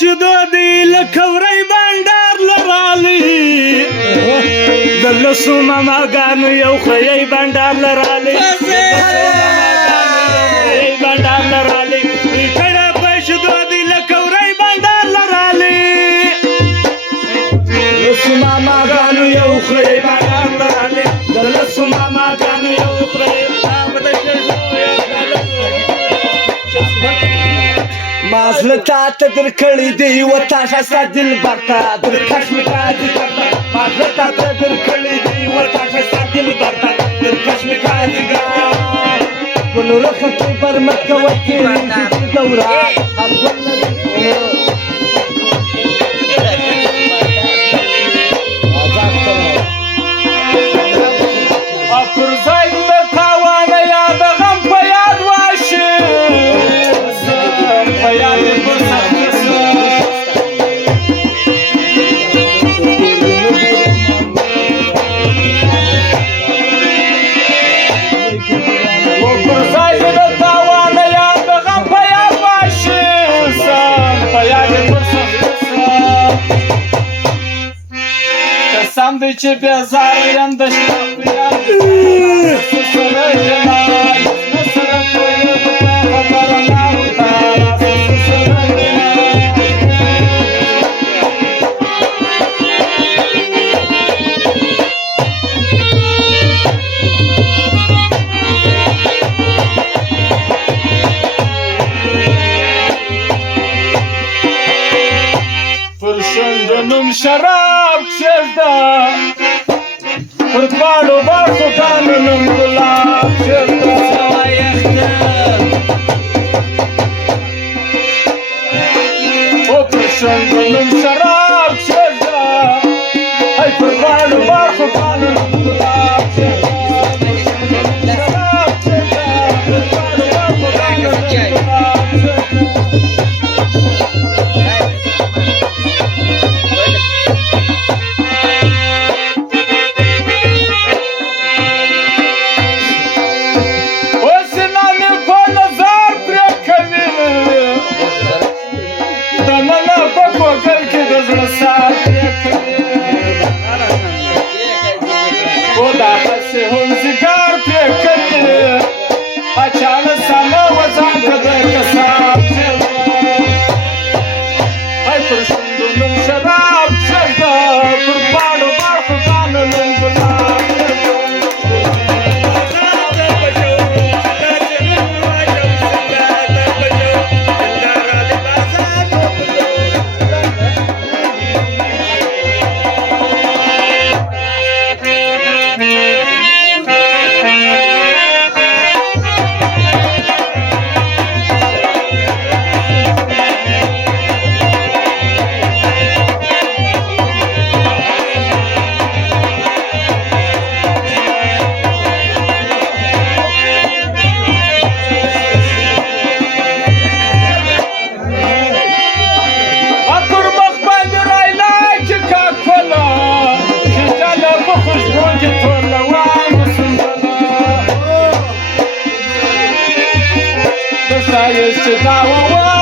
شدو دی لکوری بندر لرالی دلسو مماگانو یو خیی بندر لرالی بندر لرالی کڑا پشدو دی لکوری بندر لرالی دلسو مماگانو یو خیی بندر لرالی دلسو مماگانو یو خیی مازلتا تدر کړی دی و تاسو سادل برتا در کشمیر راځي ګرځا مازلتا تدر کړی دی و تاسو سادل برتا در کشمیر راځي ګرځا ګل رخت پر مکه وتی دورا اپر زاید د تاوان یاد غم په یاد واشه Сам до тебя зарян до Părșândă-mi șarab ce-ți-da Părpalu bacu cană-mi gulab ce-ți-da Să mai ești O părșândă-mi șarab ce-ți-da Hai părpalu bacu cană-mi gulab ce-ți-da Șarab ce-ți-da Părpalu bacu cană-mi gulab ce-ți-da Doamna, la foc, o gălche de zăr Gao